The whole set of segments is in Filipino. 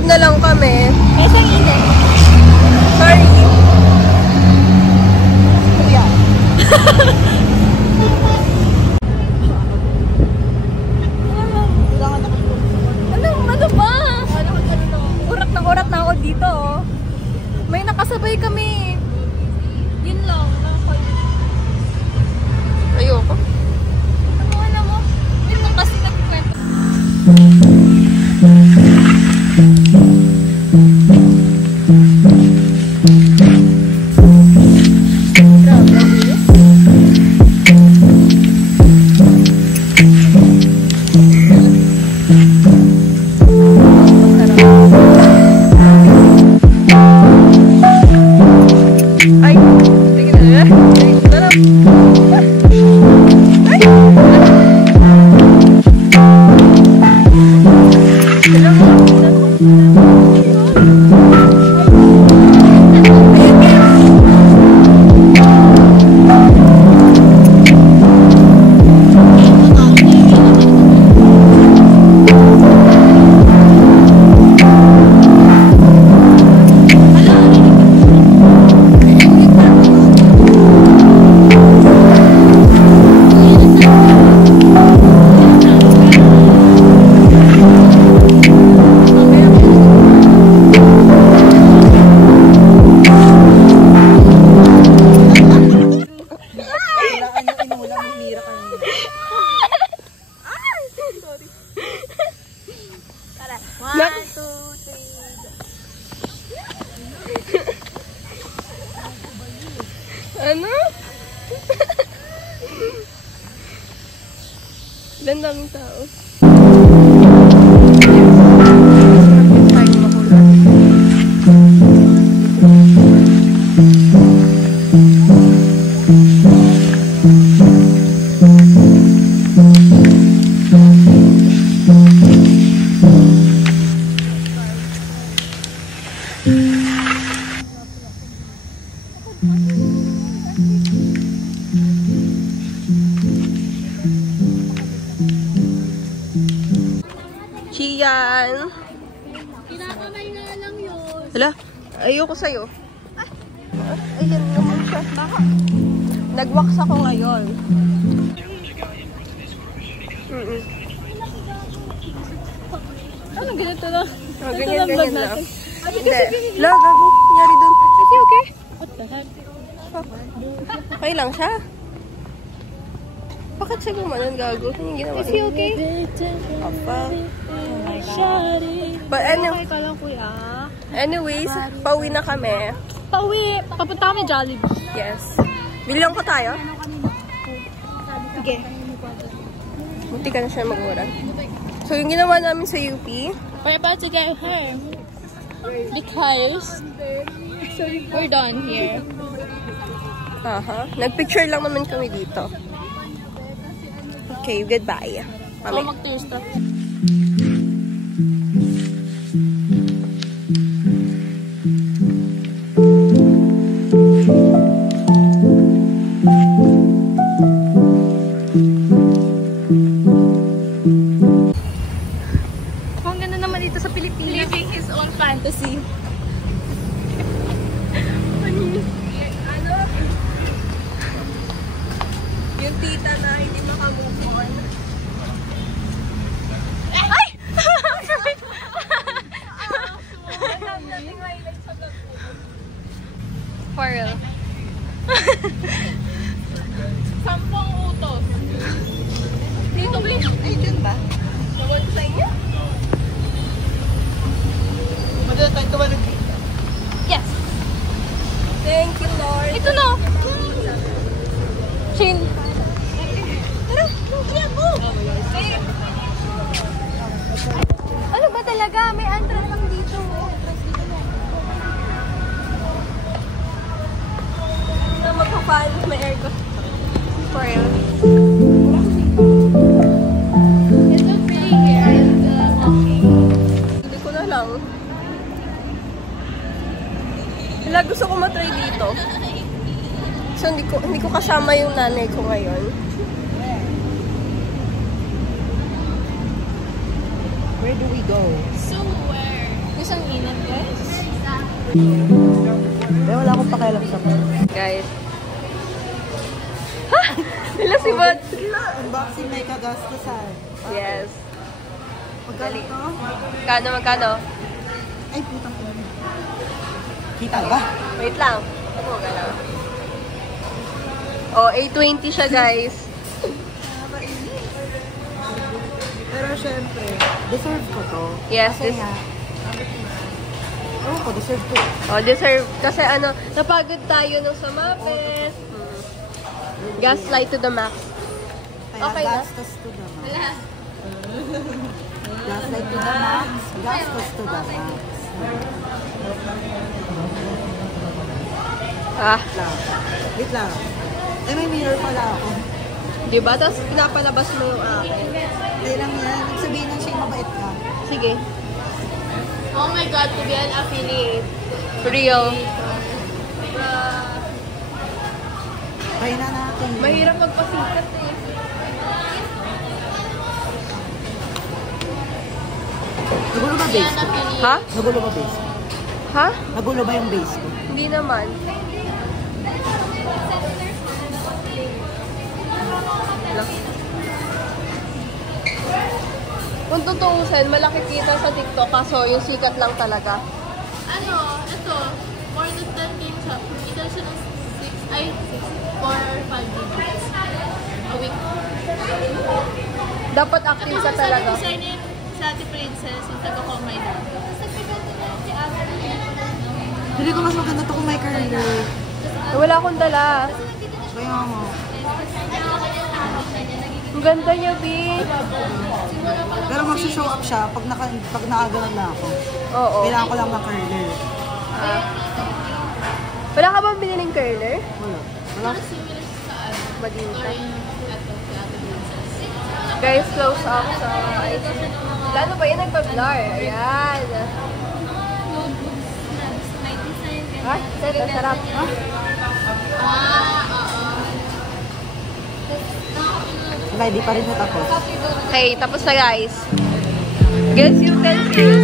Maglalakad na lang kami. Kasi ang init. Sorry. Kuya. Ano ba? Urat na ako dito, oh. May nakasabay kami. Yun lang. Ayoko. Alam mo? Ito kasi nagkwento. Ano? Ilan daming tao? Kian. Kinakamay nga lang yun. Hala, ayoko sa'yo. Ayan naman siya. Nag-wax ako ngayon. Anong ganito lang? Ganyan lang. Hindi. La, gago. Nangyari dun. Is he okay? What the heck? Okay lang siya. Bakit siya gumanon, gago? Hindi ginawa. Is he okay? Apa. But anyway, ka lang, kuya. Anyways, pauwi na kami. Pauwi. Papunta kami Jollibee. Yes. Bilihan ko tayo. Sige. Buti ka na siya mag-ura. So, yung ginawa namin sa UP. We're about to get home. Because we're done here. Nagpicture lang naman kami dito. Okay, goodbye. So, mag-tears to. Kung ganda naman dito sa Pilipinas. Living his own fantasy. Yung tita na hindi makamove on. Ay! For real. Sampung utos. Dito ba? Ay, dun ba? Nawag sa inyo? Madala tayo tumalag. Yes. Thank you, Lord. Ito na. Chin. Tara, yan mo. Ano ba talaga? May entrance lang dito. Na magpapaan, may aircon. For real. It's so pretty here. Hindi ko na lang. Wala, gusto ko matry dito. So, hindi ko kasama yung nanay ko ngayon. Where do we go? So where? Yung ang init, guys. Eh, wala akong pakialam sa mga. Guys. Ha! Nila si Bot. Unboxing may kagastusan. Yes. Magkano to? Magkano? Ay, putang ina. Kita ba? Wait lang. Ako, gano'n. Oh, 820 siya, guys. Pero syempre, deserve ko to. Yes, Kasi nga, ko, deserve ko. Oh, deserve. Kasi ano, napagod tayo nung sa Mapes. Gaslight to the max. Kaya Okay na. gastos to the max. Gaslight to the max. Gastos to the max. Ah, Wait lang. Eh, may mirror pala ako. diba? Tapos pinapalabas mo yung akin. Kaya lang yan. Nagsabihin lang siya mabait ka. Sige. Oh my God, to be an affiliate. Real. Kaya na natin. Mahirap magpasikat eh. Nagulo ba base ko? Ha? Nagulo ba base ko? Ha? Nagulo ba yung base ko? Hindi naman. Kung tutuusin, malaki kita sa TikTok kaso yung sikat lang talaga. Ano, ito, more than 10 games up. Ito siya ng 6 or 5 games. A week. Dapat active ka talaga. Sabi ko sa inyo sa Ate Princess, yung taga-comay na. Hindi ko mas maganda to kung may curler. Wala akong dala. Kaya mo. Ang ganda niya, B. Pero mag-show up siya pag nakaganon na ako. Oo. Kailangan ko lang ng curler. Wala ka bang biniling curler? Wala. Wala. Similar sa ano. Madinta. Or yung ito, si Ate Princess. Guys, close up sa ice. Lalo pa yun nagpa-blur. Ayan. Ah, sarap. Wala, di pa rin natapos. Okay, tapos na guys. Guess you can see.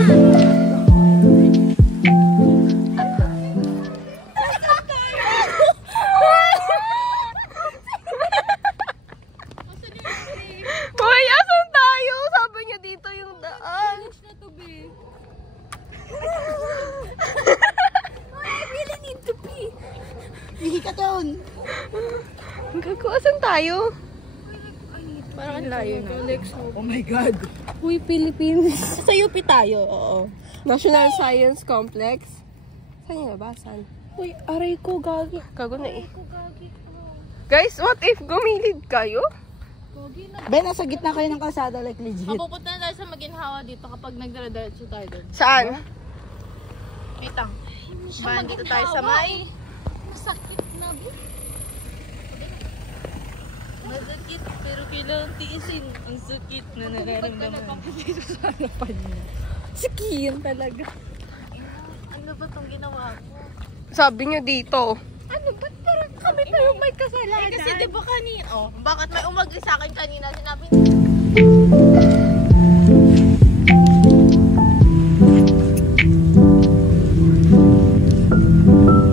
Hoy, asan tayo? Sabi niya dito yung daan. I really need to pee. Hindi ka doon. Gago, asan tayo? Parang ang layo na. Oh my God. Uy, Philippines. Sa UP tayo, oo. National Science Complex. Saan yung nabasan? Uy, aray ko, gagi. Gago na eh. Guys, what if gumilid kayo? Ben, nasa gitna kayo ng kalsada, like legit. Mapupunta na tayo sa Maginhawa dito kapag nagdara-diretso tayo doon. Saan? Wait lang. Ba, dito tayo sa may... Masakit na, bu. Masakit, pero kailangan tiisin. Ang sakit na nararamdaman. Sikiyan talaga. Ano ba itong ginawa ko? Sabi nyo dito. Ano ba't parang kami tayo may kasalanan? Eh kasi di ba kanina, oh, bakit may umagri sa akin kanina, sinabi